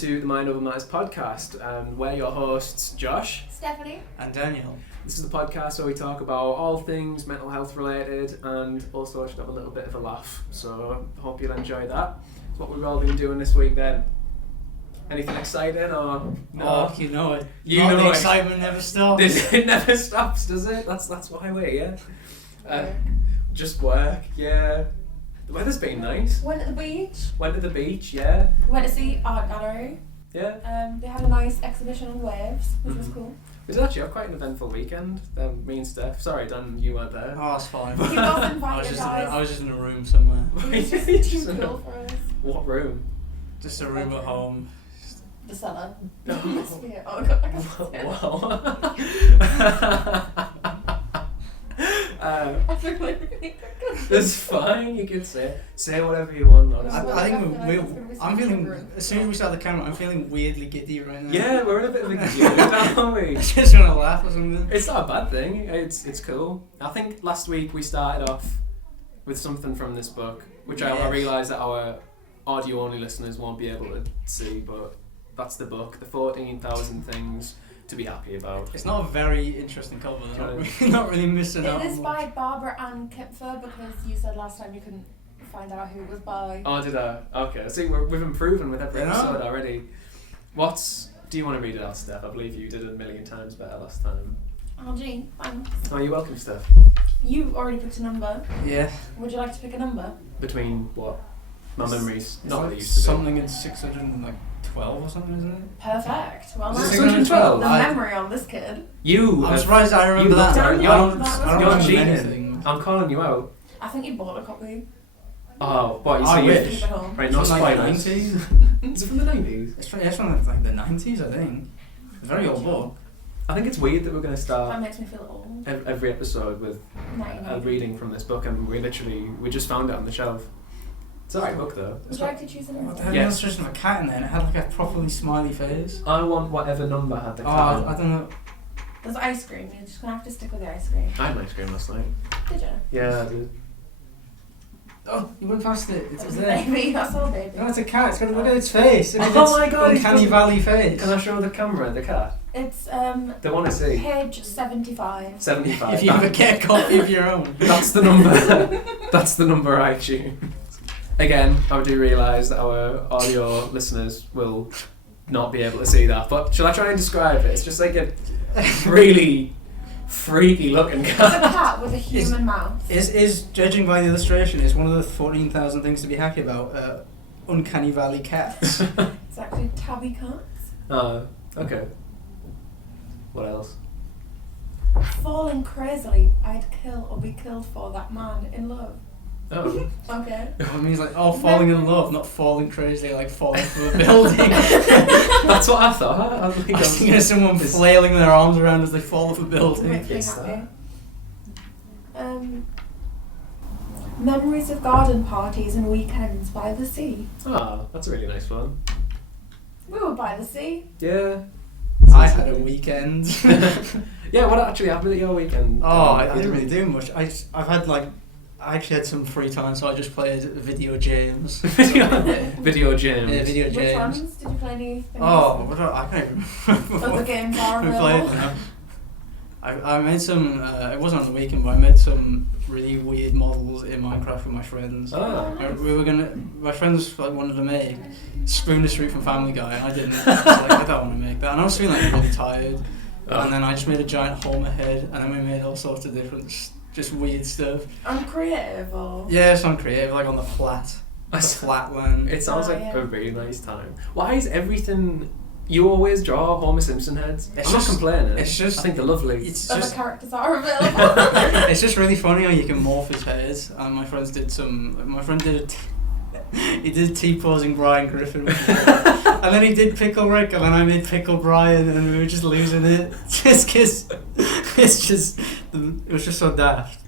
to the Mind Over Matters podcast. We're your hosts, Josh, Stephanie, and Daniel. This is the podcast where we talk about all things mental health related and also should have a little bit of a laugh. So hope you'll enjoy that. That's what we've all been doing this week then. Anything exciting or no? Oh, you know it. The excitement never stops. It never stops, does it? That's why we're here. Just work, yeah. The weather's been nice. Went to the beach. Went to the beach, yeah. Went to see art gallery. Yeah. They had a nice exhibition on waves, which was cool. We did actually have quite an eventful weekend. Me and Steph. Sorry, Dan, you weren't there. Oh, it's fine. You got invited, I was just in a room somewhere. It was just too cool for us. What room? Just a room at home. The cellar. No. Oh god, I can't Wow. It's fine, you can say whatever you want, honestly. I think I'm feeling, as soon as we start the camera, I'm feeling weirdly giddy right now. Yeah, we're in a bit of a giddy mood, aren't we? I just want to laugh or something. It's not a bad thing, it's cool. I think last week we started off with something from this book, which I realise that our audio-only listeners won't be able to see, but that's the book, The 14,000 Things to Be Happy About. It's not a very interesting cover, not really missing out. It is by Barbara Ann Kipfer, because you said last time you couldn't find out who it was by. Oh, did I? Okay, see, we've improving with every episode already. Do you want to read it out, Steph? I believe you did it a million times better last time. Oh gee, thanks. Oh, you're welcome, Steph. You already picked a number. Yeah. Would you like to pick a number? Between what? My memories. It's Not like what they used to something in 612 or something, isn't it? Perfect. Well, Is it that's 612? the memory on this kid. I'm surprised I remember that. You're cheating. Anything. I'm calling you out. I think you bought a copy. Oh, what? You I see wish. Keep it home. Right, It's no from like the spoilers. 90s. Is it from the 90s? It's from like the 90s, I think. It's a very old book. I think it's weird that we're going to That start makes me feel old. every episode with a reading from this book, and we just found it on the shelf. It's a right book though. Would you like to choose a What number? the hell? There was just a cat in there and it had like a properly smiley face. I want whatever number had the cat. I don't know. There's ice cream. You're just going to have to stick with the ice cream. I had an ice cream last night. Did you? Yeah, I did. Oh, you went past it. That It's was a there. baby. I saw a baby. No, it's a cat. It's got to look at its face. Oh It's my God, it's Uncanny got- Valley face. Can I show the camera the cat? It's They want to see. page 75. 75. If you ever get a copy of your own. That's the number. That's the number I choose. Again, I do realise that our audio listeners will not be able to see that, but shall I try and describe it? It's just like a really freaky looking It's a cat. cat with a human mouth. Is judging by the illustration, is one of the 14,000 things to be happy about Uncanny Valley cats. It's actually tabby cats. Okay. What else? Falling crazily, I'd kill or be killed for that man in love. Oh. Okay. It means like, falling in love, not falling crazy, like falling from a building. That's what I thought. I was I was thinking of someone flailing their arms around as they fall off a building. Makes me Yes, happy. Memories of garden parties and weekends by the sea. Oh, that's a really nice one. We were by the sea. Yeah. I had a weekend. Yeah, what actually happened at your weekend? I didn't really do much. I actually had some free time, so I just played video games. Video games. Yeah, video Which games. ones? Did you play anything? I can't even remember. Other games are we played available. them. I made some, it wasn't on the weekend, but I made some really weird models in Minecraft with my friends. Oh. My friends wanted to make Spoon the Street from Family Guy, and I didn't. I was like, I don't want to make that. And I was feeling really tired. Oh. And then I just made a giant hole in my head, and then we made all sorts of different, just weird stuff. Uncreative or? Yeah, some creative, like on the flat. The flat one. It sounds like yeah. a really nice time. Why is everything... You always draw Homer Simpson heads? I'm not complaining. It's just... I think they're lovely. It's Other just... characters are available. It's just really funny how you can morph his hairs. And my friend did he did T-posing Brian Griffin. And then he did Pickle Rick, and then I made Pickle Brian, and we were just losing it. Just because it was just so daft.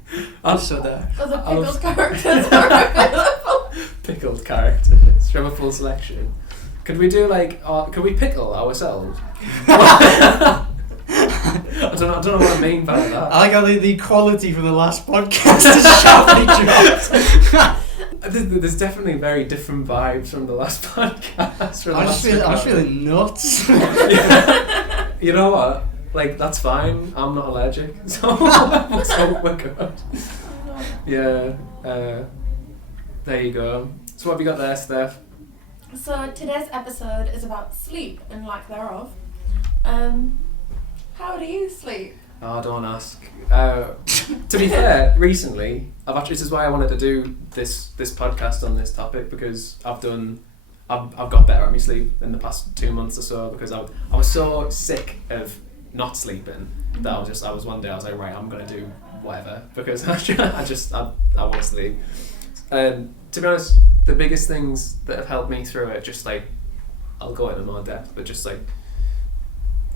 So daft. Other pickled characters are available. Pickled characters from a full selection. Could we do could we pickle ourselves? I don't know what I mean by that. I like how the quality from the last podcast is sharply dropped. There's definitely very different vibes from the last podcast. I was feeling nuts. You know what? Like, that's fine. I'm not allergic, so we're good. Yeah. There you go. So what have you got there, Steph? So today's episode is about sleep and lack thereof. How do you sleep? Oh, don't ask. To be fair, recently, this is why I wanted to do this podcast on this topic, because I've got better at my sleep in the past 2 months or so, because I was so sick of not sleeping that I was one day I was like, right, I'm gonna do whatever, because I want to sleep. To be honest, the biggest things that have helped me through it, just like, I'll go into more depth, but just like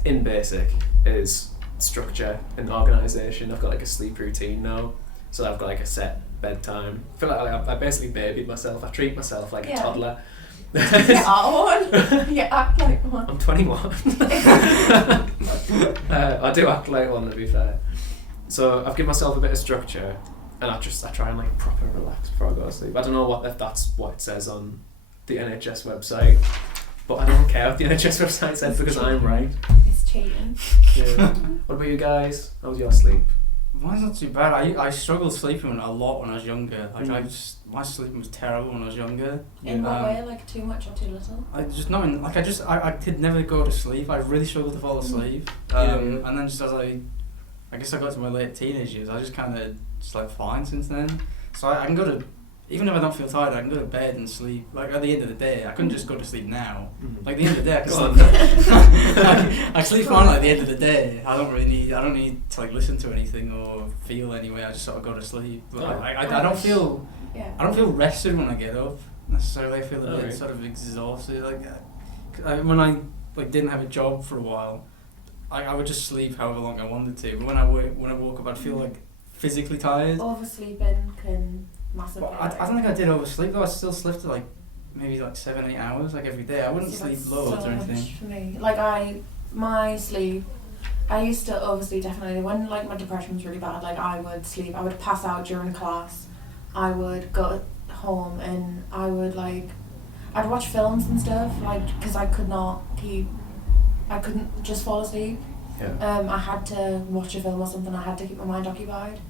in basic, is structure and organisation. I've got like a sleep routine now, so I've got like a set bedtime. I feel like I basically babied myself. I treat myself like a toddler. You are one. You act like one. I'm 21. I do act like one, to be fair. So I've given myself a bit of structure, and I try and like proper relax before I go to sleep. I don't know if that's what it says on the NHS website, but I don't care what the NHS website says, because I'm right. It's cheating. Yeah. What about you guys? How was your sleep? Mine's not too bad. I struggled sleeping a lot when I was younger. Like my sleeping was terrible when I was younger. In what way? Like too much or too little? I could never go to sleep. I really struggled to fall asleep. And then just as I guess I got to my late teenage years, I just kind of just like fine since then. So I can go to, even if I don't feel tired, I can go to bed and sleep. Like at the end of the day, I couldn't just go to sleep now. Like at the end of the day, I can sleep. I sleep fine at the end of the day. I don't need to like listen to anything or feel anyway. I just sort of go to sleep. But I don't feel rested when I get up necessarily. I feel a bit sort of exhausted. When I like didn't have a job for a while, I would just sleep however long I wanted to. But when I woke up, I'd feel like physically tired. Oversleeping can massively. I don't think I did oversleep though. I still slept like maybe like 7-8 hours like every day. I wouldn't sleep loads or anything. For me, like my sleep, I used to oversleep definitely. When like my depression was really bad, like I would sleep. I would pass out during class. I would go home and I'd watch films and stuff, like, because I couldn't just fall asleep. Yeah. I had to watch a film or something. I had to keep my mind occupied.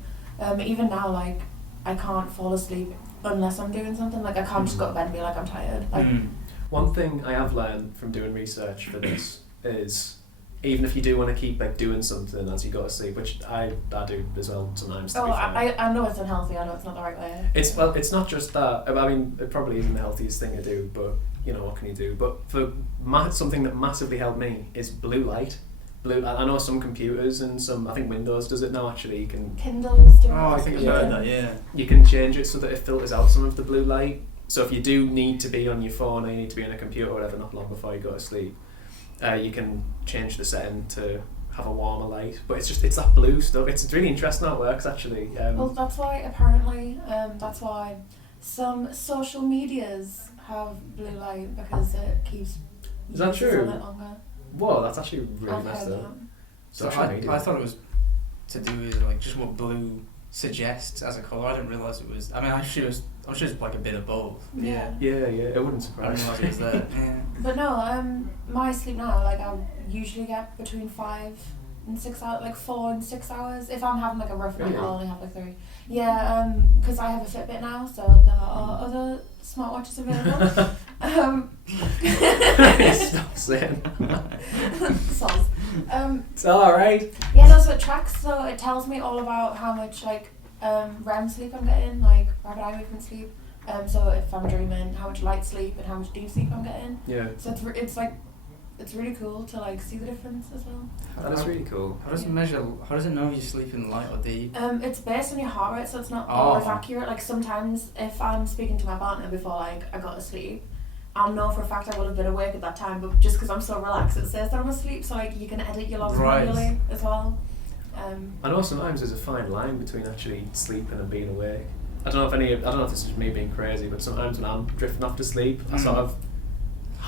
Even now, like, I can't fall asleep unless I'm doing something. Like, I can't just go to bed and be like, I'm tired. Like, one thing I have learned from doing research for this is, even if you do want to keep like doing something as you go to sleep, which I do as well sometimes. I know it's unhealthy. I know it's not the right way. It's not just that. I mean, it probably isn't the healthiest thing to do, but you know, what can you do? But for something that massively helped me is blue light. I know some computers and I think Windows does it now. Actually, you can. Kindles do it. Oh, I think I've heard that. Yeah. You can change it so that it filters out some of the blue light. So if you do need to be on your phone or you need to be on a computer or whatever, not long before you go to sleep, you can change the setting to have a warmer light. But it's that blue stuff. It's really interesting how it works actually. Well, that's why apparently that's why some social medias have blue light, because it keeps. Is that true? A bit longer. Whoa, that's actually really I've messed heard up. So I thought it was to do with like just what blue suggests as a colour. I didn't realise it was. I mean, I'm sure it's like a bit of both. Yeah. Yeah. It wouldn't surprise me. I didn't realise it was there. Yeah. But no, my sleep now, like I usually get between 5 and 6 hours, like 4 and 6 hours. If I'm having like a rough night, I'll only have like 3. Yeah, because I have a Fitbit now, so there are other smartwatches available. Stop saying that. Soz. It's alright. Yeah, no, so it tracks, so it tells me all about how much like REM sleep I'm getting, like rapid eye movement sleep. So if I'm dreaming, how much light sleep and how much deep sleep I'm getting. Yeah. So it's really cool to like see the difference as well. That is really cool. How does it measure? How does it know if you're sleeping light or deep? It's based on your heart rate, so it's not always accurate. Like sometimes if I'm speaking to my partner before like I go to sleep, I'll know for a fact I would have been awake at that time, but just because I'm so relaxed, it says that I'm asleep. So like you can edit your logs manually as well. I know sometimes there's a fine line between actually sleeping and being awake. I don't know if this is me being crazy, but sometimes when I'm drifting off to sleep, I sort of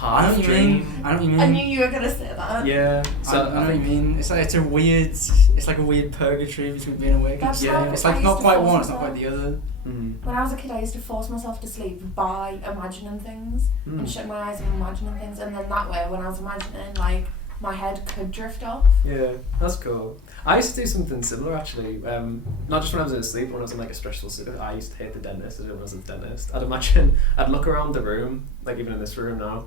I know what you mean. I know what you mean. I knew you were gonna say that. Yeah. So I know what you mean. It's like it's like a weird purgatory between being awake. That's Yeah. how It's I like used not to quite force one, it's not myself- quite the other. When I was a kid, I used to force myself to sleep by imagining things and shutting my eyes and imagining things, and then that way, when I was imagining, like, my head could drift off. Yeah, that's cool. I used to do something similar actually. Not just when I was asleep, when I was in like a stressful situation. I used to hate the dentist. I didn't when I was at the dentist. I'd look around the room, like even in this room now,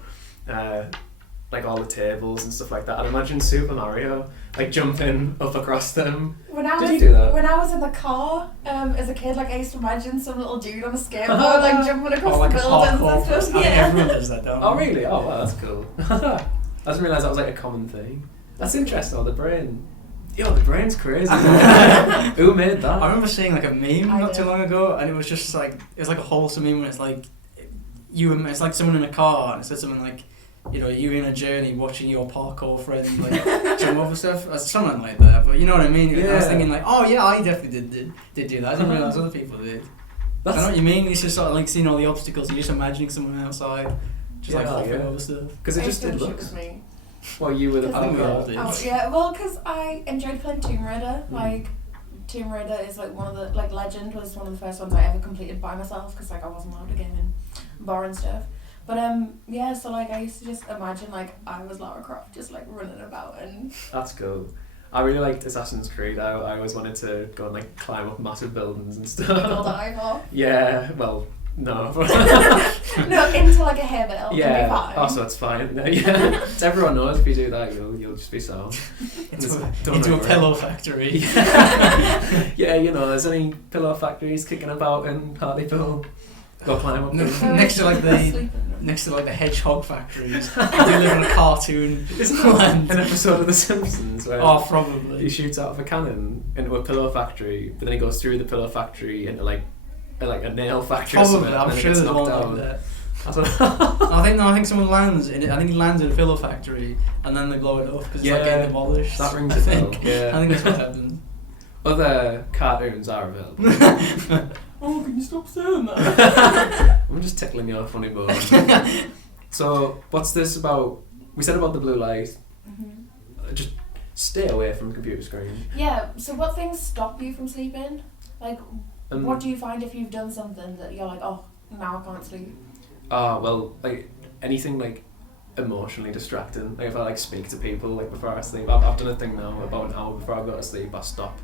like all the tables and stuff like that. I'd imagine Super Mario, like jumping up across them. Did you do that? When I was in the car, as a kid, like I used to imagine some little dude on a skateboard, like jumping across Like the a buildings parkour. and stuff. I think Yeah. everyone does that, don't Oh they? really? Oh wow, that's cool. I didn't realise that was like a common thing. That's interesting. Oh, the brain. Yo, the brain's crazy. Who made that? I remember seeing like a meme I not too did. long ago, and it was just like it's like a wholesome meme. When it's like it's like someone in a car, and it said something like, you know, you in a journey watching your parkour friend like jump over stuff, something like that. But you know what I mean? I was Yeah. thinking like, oh yeah, I definitely did do that. I didn't realise other people did. I know what you mean. It's just sort of like seeing all the obstacles. You're just imagining someone outside, just like Yeah, hopping yeah. over stuff. Because it I just still did wish it look. was me. Well, you were the I think we all parkour. did. Oh, yeah, well, because I enjoyed playing Tomb Raider. Mm. Like, Tomb Raider is like one of the, like, Legend was one of the first ones I ever completed by myself because, like, I wasn't allowed to game in bar and stuff. But, yeah, so, like, I used to just imagine, like, I was Lara Croft just, like, running about and... That's cool. I really liked Assassin's Creed. I always wanted to go and like climb up massive buildings and stuff. Go dive off. Yeah, well, no. No, into, like, a hay bale. It'll be Yeah. fine. Oh, so it's fine. Yeah. Everyone knows if you do that, you'll just be sound. Into a Don't worry. pillow factory. Yeah, you know, there's any pillow factories kicking about in Hartlepool. Go climb up No. them. Next to, like, the- Sleeping. Next to like the hedgehog factories. They live in a cartoon Isn't land. that an episode of The Simpsons where Oh, he probably. shoots out of a cannon into a pillow factory, but then he goes through the pillow factory into like a nail factory or something, Probably. and I'm then he sure gets there's one knocked like down. that. That's what I think someone lands in it. I think he lands in a pillow factory and then they blow it up because it's like Yeah, getting demolished. that rings I a bell. think. Yeah. I think that's what happened. Other cartoons are available. Oh, can you stop saying that? I'm just tickling your funny bone. So, what's this about? We said about the blue light. Just stay away from the computer screen. Yeah, so what things stop you from sleeping? Like, Um, what do you find if you've done something that you're like, oh, now I can't sleep? Well, like anything like emotionally distracting. Like if I like speak to people like before I sleep, I've done a thing now about an hour before I go to sleep. I stop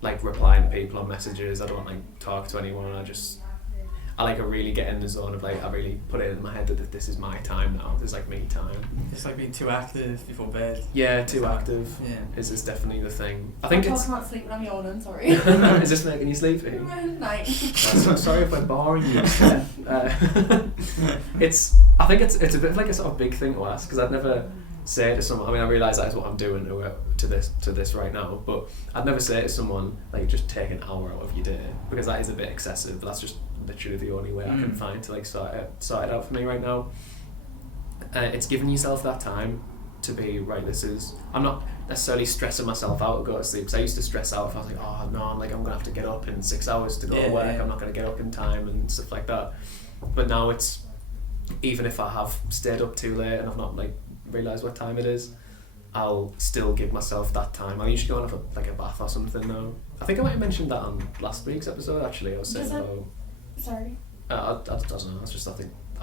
like replying to people on messages. I don't like talk to anyone. I like really get in the zone of like I really put it in my head that this is my time now. This is like me time. It's like being too active before bed. Yeah, too active. Yeah. Is definitely the thing. I think I'm it's. talking about sleeping, I'm yawning, sorry. Is this making you sleepy? Night. So sorry if we're boring you. I think it's a bit of like a sort of big thing to ask because I'd never say to someone. I mean, I realise that is what I'm doing to this right now, but I'd never say to someone like just take an hour out of your day because that is a bit excessive. But that's just literally the only way I can find to like sort it out for me right now. It's giving yourself that time to be right. I'm not necessarily stressing myself out to go to sleep because I used to stress out if I was like, oh no, I'm gonna have to get up in 6 hours to go to work. Yeah. I'm not gonna get up in time and stuff like that. But now it's even if I have stayed up too late and I've not like realised what time it is, I'll still give myself that time. I usually go and have a bath or something now. I think I might have mentioned that on last week's episode actually. I was saying about Sorry. I don't know. It's just I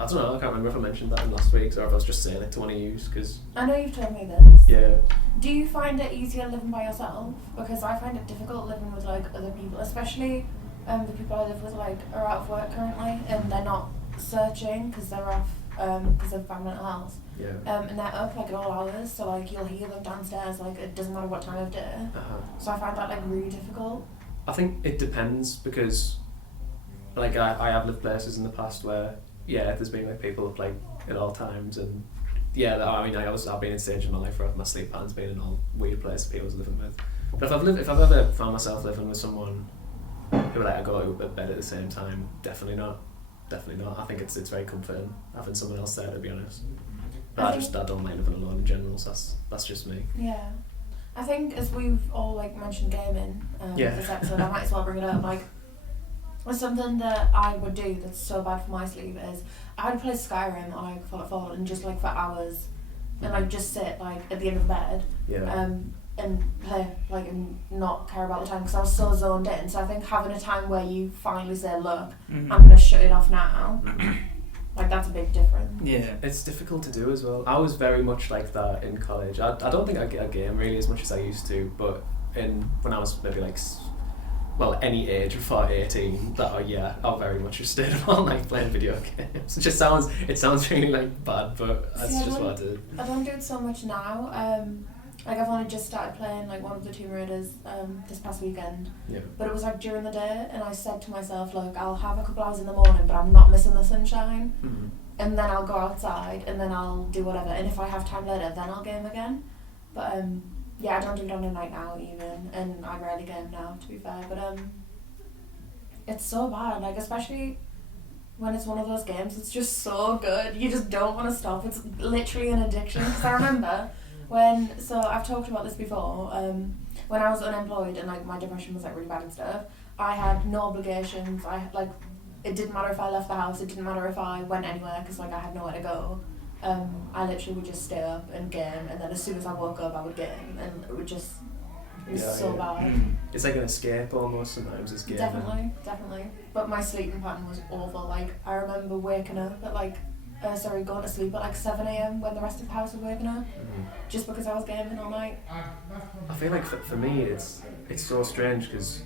don't know. I can't remember if I mentioned that in last week's or if I was just saying it to one of you because I know you've told me this. yeah. Do you find it easier living by yourself? Because I find it difficult living with like other people, especially the people I live with like are out of work currently and they're not searching because they're off because of bad mental health. Yeah. And they're up like at all hours, so like you'll hear them downstairs like it doesn't matter what time of day. So I find that like really difficult. I think it depends because like I have lived places in the past where there's been like people like at all times and I mean I've been in stage in my life where my sleep pattern's been in all weird places people I was living with. But if I've ever found myself living with someone who like I go to bed at the same time, definitely not. I think it's very comforting having someone else there, to be honest. But I don't like living alone in general, so that's just me. Yeah. I think as we've all like mentioned gaming this episode, I might as well bring it up. Like, something that I would do that's so bad for my sleep is I would play Skyrim or like Fallout and just like for hours and like just sit like at the end of the bed and play like and not care about the time because I was so zoned in. So I think having a time where you finally say, look, I'm gonna shut it off now, like that's a big difference. Yeah, it's difficult to do as well. I was very much like that in college. I don't think I game really as much as I used to, but when I was maybe like any age before 18, I very much just stayed up all night playing video games. It sounds really like bad, but that's just what I did. I don't do it so much now. Like I've only just started playing like one of the Tomb Raiders this past weekend. Yeah. But it was like during the day, and I said to myself, look, I'll have a couple hours in the morning, but I'm not missing the sunshine. Mm-hmm. And then I'll go outside, and then I'll do whatever. And if I have time later, then I'll game again. But I don't do it on a night now even, and I rarely game now, to be fair. But it's so bad, like especially when it's one of those games. It's just so good. You just don't want to stop. It's literally an addiction. Because I remember. So I've talked about this before, when I was unemployed and like my depression was like really bad and stuff, I had no obligations. It didn't matter if I left the house, it didn't matter if I went anywhere because like I had nowhere to go. I literally would just stay up and game, and then as soon as I woke up I would game, and it was so bad. It's like an escape almost sometimes, this game. Definitely. But my sleeping pattern was awful. Like I remember waking up at going to sleep at like 7 a.m. when the rest of the house was waking up, just because I was gaming all night. I feel like for me it's so strange because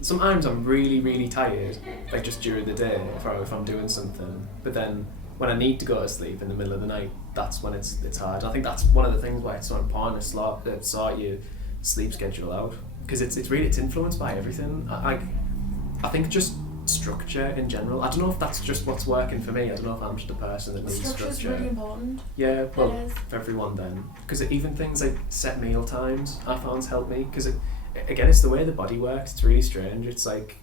sometimes I'm really, really tired, like just during the day if I'm doing something, but then when I need to go to sleep in the middle of the night, that's when it's hard. I think that's one of the things why it's so important to sort your sleep schedule out, because it's influenced by everything. I think just structure in general. I don't know if that's just what's working for me. I don't know if I'm just a person that needs structure. Structure's really important. Yeah, well, for everyone then. Because even things like set meal times I found help me, because again, it's the way the body works. It's really strange. It's like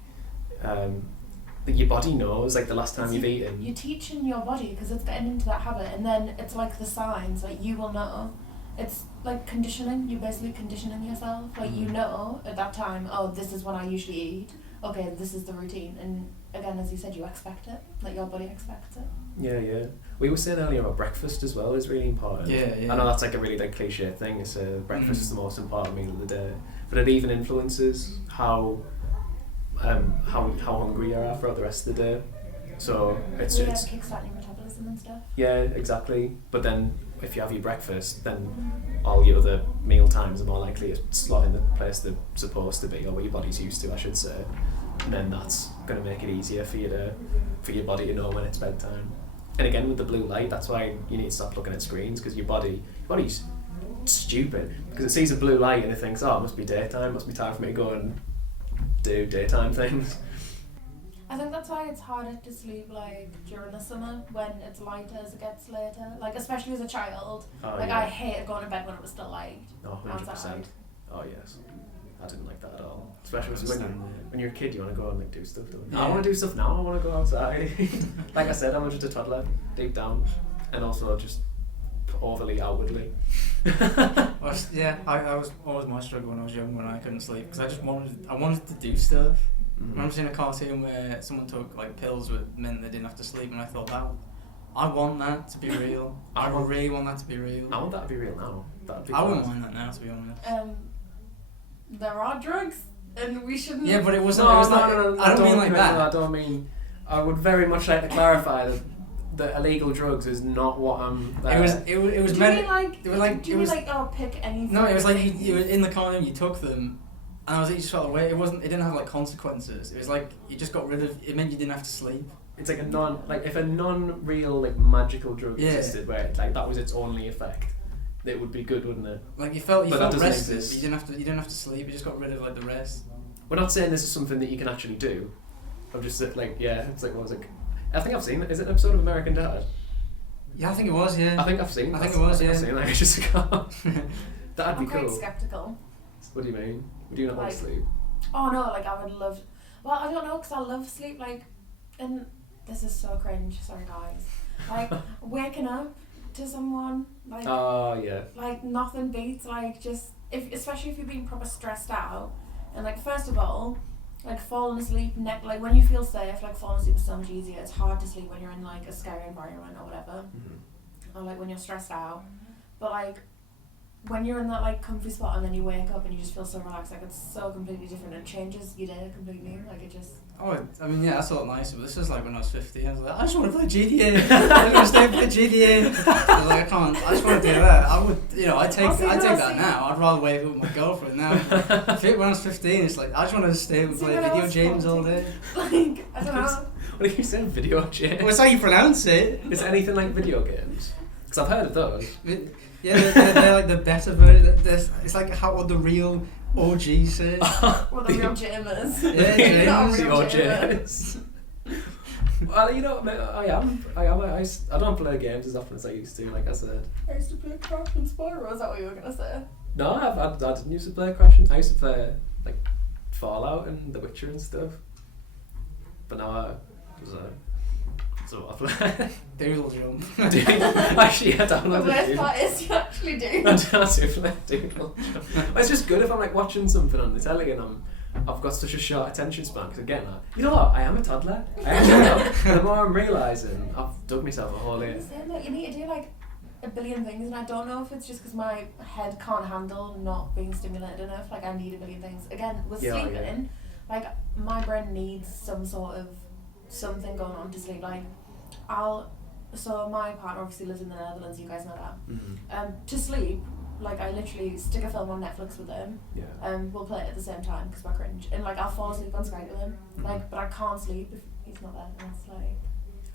your body knows like the last time you've eaten. You're teaching your body because it's getting into that habit, and then it's like the signs, like you will know. It's like conditioning. You're basically conditioning yourself. Like you know at that time, oh, this is when I usually eat. Okay, this is the routine, and again, as you said, you expect it, like your body expects it. Yeah. We were saying earlier about breakfast as well is really important. Yeah. I know that's like a really like cliche thing. It's breakfast is the most important meal of the day, but it even influences how hungry you are throughout the rest of the day. So it's kickstarting your metabolism and stuff. Yeah, exactly. But then if you have your breakfast, then all your other meal times are more likely to slot in the place they're supposed to be, or what your body's used to, I should say. And then that's going to make it easier for your body to know when it's bedtime. And again, with the blue light, that's why you need to stop looking at screens, because your body's stupid, because it sees a blue light and it thinks, oh, it must be daytime, must be time for me to go and do daytime things. I think that's why it's harder to sleep like during the summer when it's lighter as it gets later. Like especially as a child. I hated going to bed when it was still light. Oh, 100%. Outside. Oh yes. I didn't like that at all. Especially when you're a kid, you want to go and like do stuff. I want to do stuff now. I want to go outside. Like I said, I'm just a toddler deep down, and also just overly outwardly. I was always my struggle when I was young, when I couldn't sleep, because I just wanted to do stuff. I remember seeing a cartoon where someone took like pills that meant they didn't have to sleep, and I thought, I want that to be real. I really want that to be real. I want that to be real now. I wouldn't mind that now, to be honest. There are drugs, and we shouldn't. Yeah, but it wasn't. No, I don't mean like that. I don't mean. I would very much like to clarify that illegal drugs is not what I'm. It was meant. Pick anything? No, it was like you were in the cartoon. You took them. And I was just felt away. It didn't have like consequences. It was like you just got rid of. It meant you didn't have to sleep. It's like if a non-real like magical drug existed where like that was its only effect, it would be good, wouldn't it? Like you felt rested. Exist. But you didn't have to sleep. You just got rid of like the rest. We're not saying this is something that you can actually do. I'm just like it's like I think I've seen it. Is it an episode of American Dad? Yeah, I think it was. Yeah. I think I've seen. I think it was. I've seen it ages ago. That'd be cool. I'm quite skeptical. What do you mean? Do you not want to sleep? Oh no, like I would love. Well, I don't know, because I love sleep. Like, and this is so cringe. Sorry, guys. Like waking up to someone. Like. Oh yeah. Like nothing beats just especially if you're being proper stressed out, and like first of all, Like falling asleep, like when you feel safe, like falling asleep is so much easier. It's hard to sleep when you're in like a scary environment or whatever, or like when you're stressed out. But like when you're in that like comfy spot and then you wake up and you just feel so relaxed, like it's so completely different. It changes your day completely. Like it just. Oh, I mean, yeah, that's all nice, but this is like when I was 15. I was like, I just want to play GTA. I'm gonna stay and play GTA. I was like, I can't. I just want to do that. I would, I take that now. I'd rather wake up with my girlfriend now. When I was 15, it's like I just want to stay and play video games all day. Like I don't know. What are you saying? Video games? Well, it's how you pronounce it. Is anything like video games? Because I've heard of those. Yeah, they're like the better version. It's like what the real OG said. Well, the real Jammers. Yeah, James. The OGs. Well, I am. I don't play games as often as I used to, like I said. I used to play Crash and Spyro, is that what you were going to say? No, I didn't used to play Crash. I used to play, like, Fallout and The Witcher and stuff. But now so I play. Doodle Jump. Actually, I downloaded The worst part is you actually do. I do play Doodle Jump. It's just good if I'm like watching something on the telly and I've got such a short attention span, because again, you know what, I am a toddler. I actually know. The more I'm realising, I've dug myself a hole in. Like, you need to do like a billion things, and I don't know if it's just because my head can't handle not being stimulated enough. Like I need a billion things. Again, with sleeping, like my brain needs some sort of something going on to sleep. Like so my partner obviously lives in the Netherlands, you guys know that. Mm-hmm. To sleep, like I literally stick a film on Netflix with him. Yeah. We'll play it at the same time because we're cringe, and like I'll fall asleep on Skype with him. Like, but I can't sleep if he's not there, and that's like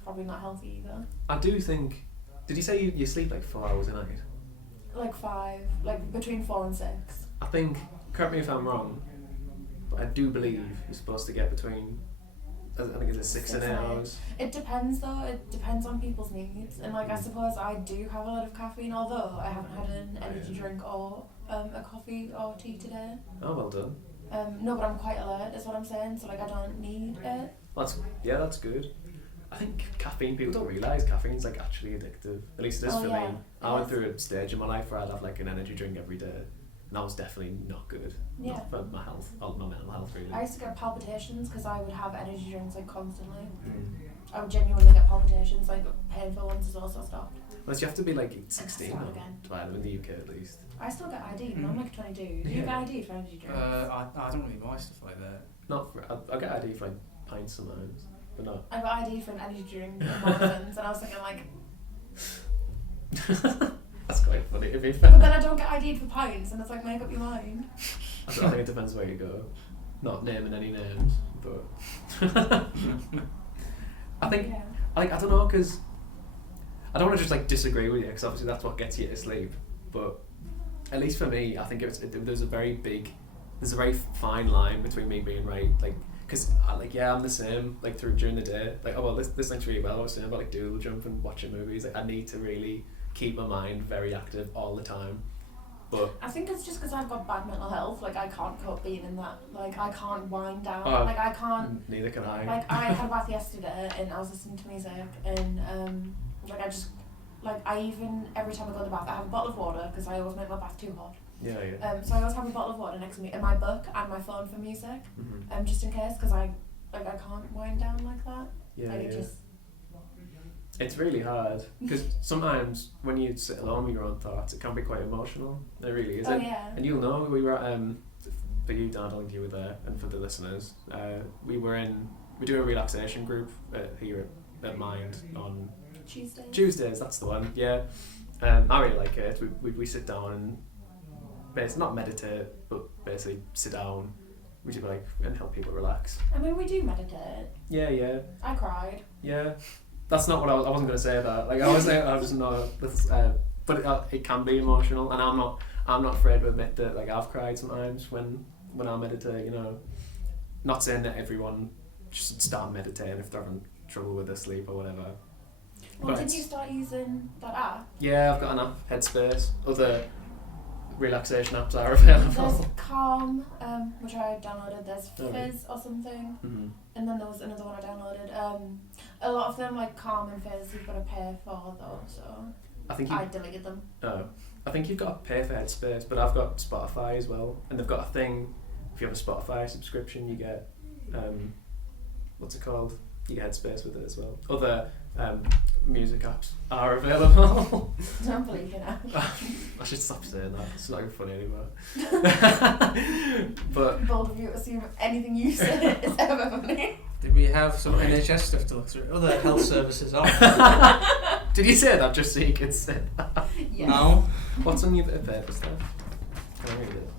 probably not healthy either. I do think. Did you say you sleep like 4 hours a night? Like 5, like between 4 and 6. I think. Correct me if I'm wrong, but I do believe you're supposed to get between. I think it's 6 and 8 hours. It depends though. It depends on people's needs, and like I suppose I do have a lot of caffeine, although I haven't had an energy drink or a coffee or tea today. Oh, well done. No, but I'm quite alert, is what I'm saying. So like I don't need it. That's good. I think caffeine. People don't realise caffeine's like actually addictive. At least it is for me. I went through a stage in my life where I'd have like an energy drink every day. And that was definitely not good. Yeah. Not for my health, or my mental health really. I used to get palpitations because I would have energy drinks like constantly. Mm. I would genuinely get palpitations, like painful ones as also stopped. Well, you have to be like 16 Start now, again. to buy them in the UK at least. I still get ID, but I'm like 22. Do you get ID for energy drinks? I don't really buy stuff like that. Not for, I get ID for like pints sometimes, but not. I got ID for an energy drink at Morrison's, and I was thinking like, That's quite funny to be but fair. then I don't get ID'd for pints, and it's like, make up your mind. I think it depends where you go. Not naming any names, but I think Yeah. I don't know, because I don't want to just like disagree with you, because obviously that's what gets you to sleep. But at least for me, I think there's a very fine line between me being right, like, because I'm the same like during the day. Like, oh well, this link's really well. I was saying about like doodle jump and watching movies. Like, I need to really keep my mind very active all the time. But I think it's just because I've got bad mental health. Like I can't cope being in that. Like I can't wind down. Like I can't. Neither can I. Like I had a bath yesterday and I was listening to music and like I just like I even every time I go to the bath I have a bottle of water because I always make my bath too hot. Yeah. So I always have a bottle of water next to me and my book and my phone for music. Just in case because I can't wind down like that. It's really hard because sometimes when you sit alone with your own thoughts, it can be quite emotional. It really is. Oh yeah. And you'll know we were for you, Dan, I don't think you were there, and for the listeners, we do a relaxation group here at Mind on Tuesdays. That's the one. Yeah. I really like it. We sit down and basically not meditate, but basically sit down. We do and help people relax. I mean, we do meditate. Yeah. I cried. Yeah. That's not what I wasn't going to say that. Like I was not. But it can be emotional, and I'm not afraid to admit that. Like I've cried sometimes when I meditate. You know, not saying that everyone should start meditating if they're having trouble with their sleep or whatever. Well, did you start using that app? Yeah, I've got an app, Headspace. Other relaxation apps are available. There's Calm, which I downloaded. There's Fizz or something, and then there was another one I downloaded. A lot of them, like Calm and Fizz, you've got to pay for though, so I deleted them. Oh, I think you've got to pay for Headspace, but I've got Spotify as well, and they've got a thing. If you have a Spotify subscription, you get what's it called? You get Headspace with it as well. Other music apps are available. Don't believe you now. I should stop saying that. It's not even funny anymore. But Bold of you to assume anything you say is ever funny. Did we have some NHS stuff to look through? Other health services are. did you say that just so you could say that? Yes. No. What's on your bit of paper, Steph? Can I read it?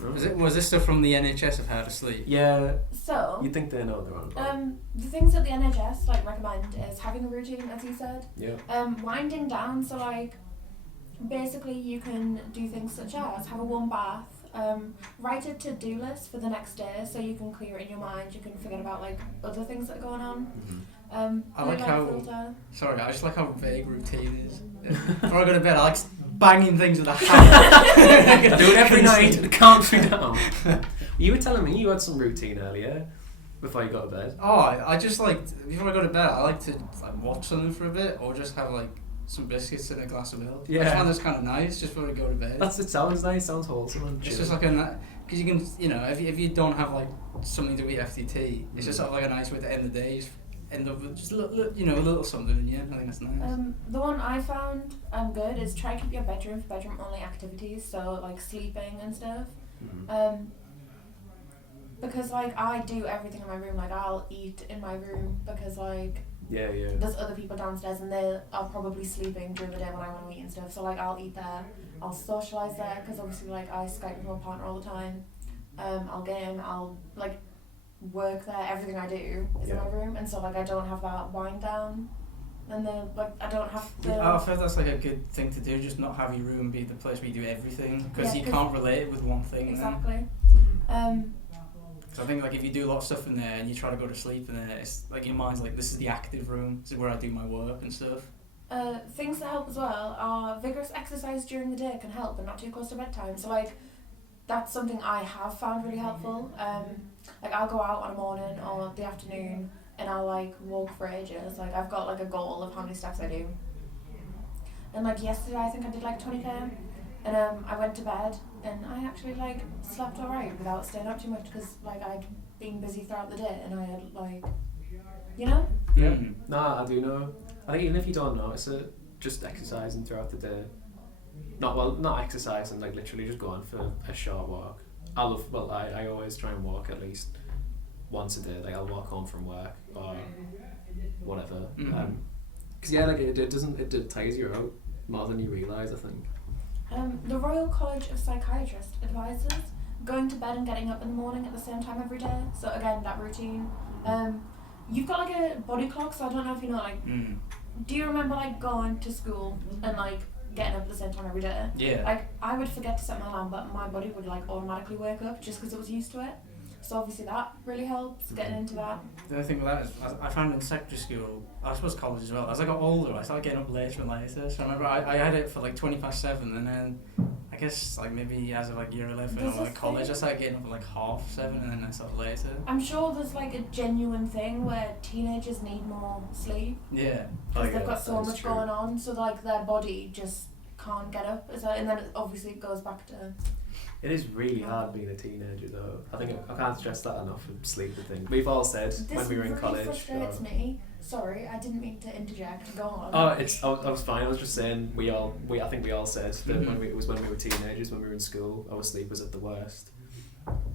No? Was this stuff from the NHS of how to sleep? Yeah. So, You'd think they know they're on about. the things that the NHS like recommend is having a routine, as you said. Yeah. Winding down, so like basically you can do things such as have a warm bath, write a to-do list for the next day so you can clear it in your mind, you can forget about like other things that are going on. I like how. filter. Sorry, I just like how vague routine is. Before I go to bed, I like banging things with a hammer. I do it every night and can't be down. You were telling me you had some routine earlier before you got to bed. Oh, I just like before I go to bed, I like to like watch something for a bit, or just have like some biscuits and a glass of milk. Yeah. I just find this kind of nice just before I go to bed. It sounds nice, sounds wholesome and It's chill. just like because you can, you know, if you don't have like something to eat FTT, it's just sort of like a nice way to end the day. Just end up with just a little something in the end. I think that's nice. The one I found good is try to keep your bedroom for bedroom only activities, so like sleeping and stuff. Because like I do everything in my room, like I'll eat in my room because like Yeah. there's other people downstairs and they are probably sleeping during the day when I want to eat and stuff, so like I'll eat there, I'll socialise there because obviously like I Skype with my partner all the time. I'll game, I'll like work there, everything I do is in my room, and so like I don't have that wind down, and then like I don't have to. I feel that's like a good thing to do, just not have your room be the place where you do everything, because you can't relate it with one thing. Exactly. So I think like if you do a lot of stuff in there and you try to go to sleep in there, it's like your mind's like, this is the active room, this is where I do my work and stuff. Things that help as well are vigorous exercise during the day can help, but not too close to bedtime. So like that's something I have found really helpful. Like I'll go out on a morning or the afternoon and I'll like walk for ages. Like I've got like a goal of how many steps I do. And like yesterday I think I did like 20k, and I went to bed and I actually like slept alright without staying up too much because like I'd been busy throughout the day and I had like, you know? Yeah. Nah, I do know. I think even if you don't notice it, just exercising throughout the day. Not exercising, like literally just going for a short walk. I always try and walk at least once a day. Like I'll walk home from work or whatever. Cause yeah, like it tires you out more than you realise, I think. The Royal College of Psychiatrists advises going to bed and getting up in the morning at the same time every day. So again, that routine. You've got like a body clock, so I don't know if you know, like, do you remember like going to school and like getting up at the same time every day? Yeah. Like I would forget to set my alarm, but my body would like automatically wake up just because it was used to it. So obviously that really helps getting into that. The other thing with that is I found in secondary school, I suppose college as well, as I got older I started getting up later and later. So I remember I had it for like 7:20, and then I guess like maybe as of like year 11 or like college I started getting up at like 7:30, and then I started later. I'm sure there's like a genuine thing where teenagers need more sleep. Yeah. Because they've got so much going on, so like their body just can't get up. And then obviously it goes back to... It is really hard being a teenager though. I think I can't stress that enough with sleep the thing. We've all said when we were in college. This really frustrates me. Sorry, I didn't mean to interject. Go on. Oh, I was fine. I was just saying I think we all said that when we were teenagers, when we were in school, our sleep was at the worst.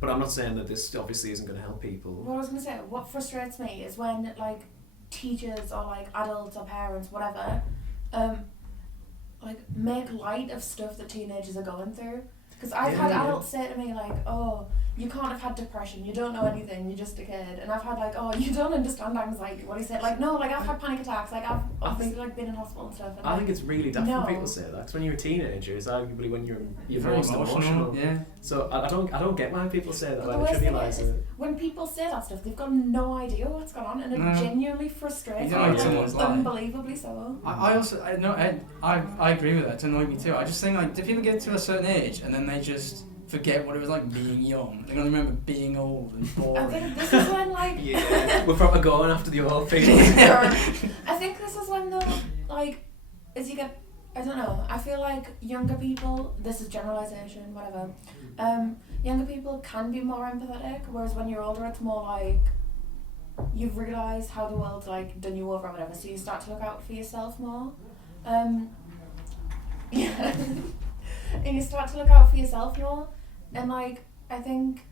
But I'm not saying that this obviously isn't going to help people. What I was going to say, what frustrates me is when like teachers or like adults or parents, whatever, like make light of stuff that teenagers are going through. Because I've had adults say to me like, oh, you can't have had depression, you don't know anything, you're just a kid. And I've had like, oh, you don't understand anxiety. What do you say? Like, no, like I've had panic attacks, like I've obviously like been in hospital and stuff. And, I think it's really different when people no. say that. Because when you're a teenager, it's arguably when you're very most emotional. Yeah. So I don't get why people say that. But Why the they worst thing trivialise is, it. when people say that stuff, they've got no idea what's going on, and it genuinely frustrates You me. don't know what someone's like. Unbelievably so. I agree with that. It's annoyed me too. I just think like, do people get to a certain age and then they just forget what it was like being young? They only remember being old and boring. I think this is when like Yeah, we're probably going after the old thing. I think this is when though, like, as you get I don't know. I feel like younger people, this is generalisation, whatever, younger people can be more empathetic, whereas when you're older it's more like you've realised how the world's like done you over or whatever, so you start to look out for yourself more. Yeah. And you start to look out for yourself more, and like I think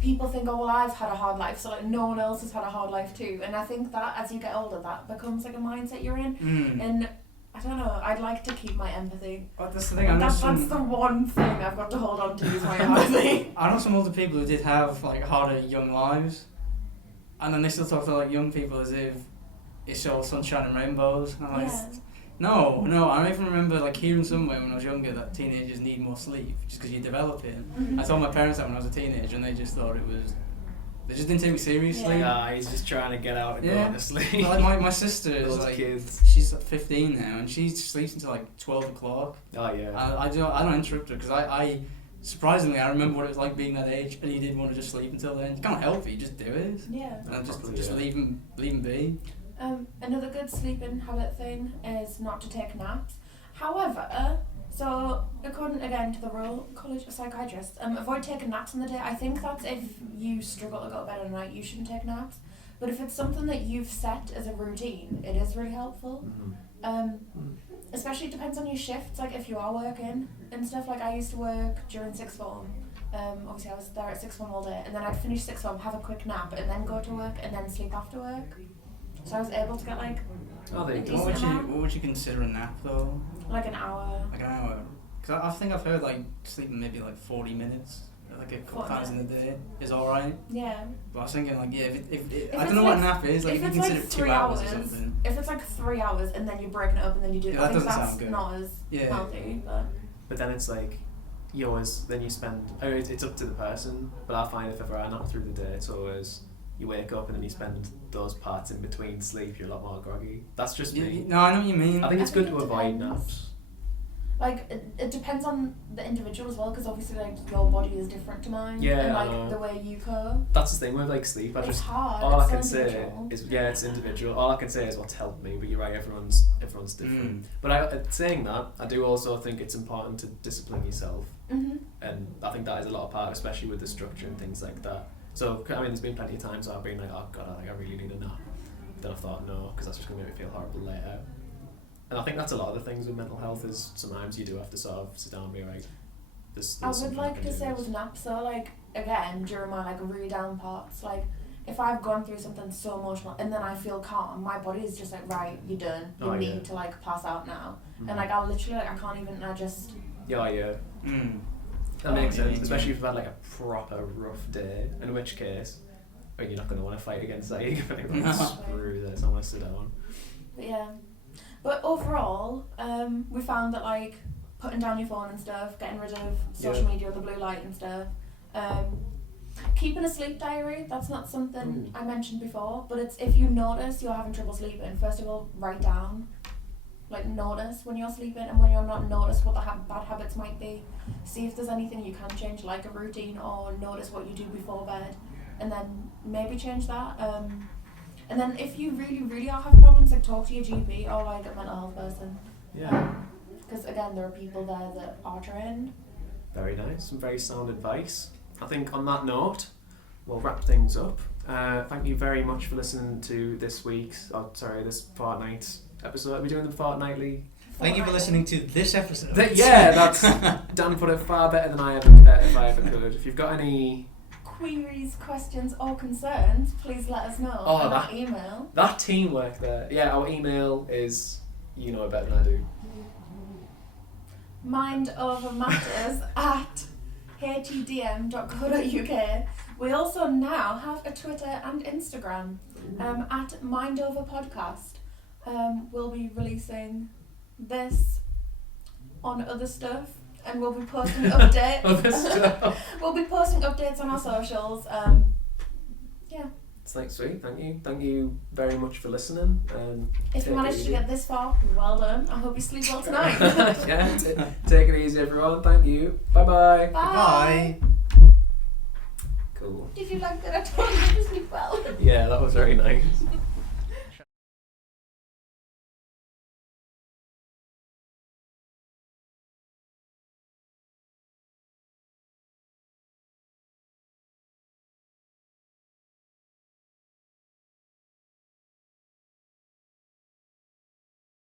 people think, oh well, I've had a hard life, so like no one else has had a hard life too, and I think that as you get older that becomes like a mindset you're in. And I don't know, I'd like to keep my empathy. But that's the thing, That's the one thing I've got to hold on to is my empathy. I know some older people who did have like harder young lives, and then they still talk to like young people as if it's all sunshine and rainbows. And I'm like, Yeah. no, I even remember like hearing somewhere when I was younger that teenagers need more sleep just because you develop it. Mhm. I told my parents that when I was a teenager, and they just thought they just didn't take me seriously. Yeah. He's just trying to get out and Yeah. go to sleep. But, like my sister is Those like, kids. she's like 15 now, and she sleeps until like 12 o'clock. Oh yeah. I don't interrupt her because I surprisingly I remember what it was like being that age, and you did want to just sleep until then. You can't help it, you just do it. Yeah. And just Probably, just yeah. leave them be. Another good sleeping habit thing is not to take naps. However, so according again to the Royal College of Psychiatrists, avoid taking naps in the day. I think that's if you struggle to go to bed at night, you shouldn't take naps. But if it's something that you've set as a routine, it is really helpful. Especially depends on your shifts. Like if you are working and stuff. Like I used to work during sixth form. Obviously I was there at sixth form all day, and then I'd finish sixth form, have a quick nap, and then go to work, and then sleep after work. So I was able to get like There you go. What would you consider a nap though? like an hour. Like an hour? Because I think I've heard like sleeping maybe like 40 minutes, like a couple 40 times in the day is alright. Yeah. But I was thinking like if I it's don't know what a like- nap is. Like if you it's consider like it 2 3 hours hours, or something. if it's like 3 hours and then you're breaking it up and then you do Yeah, I that think doesn't that's sound good. not as Yeah. healthy, but But then it's like you always then you spend. I mean, it's up to the person. But I find if ever I nap through the day, it's always you wake up and then you spend those parts in between sleep. You're a lot more groggy. That's just me. No, I know what you mean. I think it's I good think to it avoid depends. naps. like it depends on the individual as well, because obviously like your body is different to mine. Yeah, and I like know. the way you cope. That's the thing with like sleep. It's hard. All I it's can so say individual. is it's individual. All I can say is what's helped me. But you're right. Everyone's different. But saying that, I do also think it's important to discipline yourself. Mhm. And I think that is a lot of part, especially with the structure and things like that. So I mean, there's been plenty of times I've been like, oh god, I really need a nap. Then I've thought no, because that's just gonna make me feel horrible later. And I think that's a lot of the things with mental health is sometimes you do have to sort of sit down and be right. I would like to say with naps though, like again during my like really down parts, like if I've gone through something so emotional and then I feel calm, my body is just like, right, you're done. You need to like pass out now. And like I'll literally like I can't even. I just. Yeah. That makes sense, especially if you've had like a proper rough day. In which case, I mean, you're not going to want to fight against that. You're going to like, screw this. I want to sit down. But yeah, but overall, we found that like putting down your phone and stuff, getting rid of social media, the blue light and stuff, keeping a sleep diary. That's not something I mentioned before, but it's if you notice you're having trouble sleeping, first of all, write down. Like notice when you're sleeping, and when you're not, notice what the bad habits might be. See if there's anything you can change, like a routine, or notice what you do before bed, and then maybe change that. And then if you really are having problems, like talk to your GP or like a mental health person. Yeah. Because again, there are people there that are trained. Very nice. Some very sound advice. I think on that note, we'll wrap things up. Thank you very much for listening to this fortnight's episode. Are we doing the fortnightly? Thank you for listening to this episode. That's Dan put it far better than I ever could. If you've got any queries, questions, or concerns, please let us know on our email. That teamwork there. Yeah, our email is, you know it better than I do. mindovermatters@htdm.co.uk. We also now have a Twitter and Instagram at mindoverpodcast. We'll be releasing this on other stuff, and we'll be posting updates. Other stuff. We'll be posting updates on our socials. Yeah. It's like sweet. Thank you very much for listening. If you managed to get this far, well done. I hope you sleep well tonight. Yeah, take it easy, everyone. Thank you. Bye-bye. Bye. Cool. Did you like that I told you to sleep well? Yeah, that was very nice.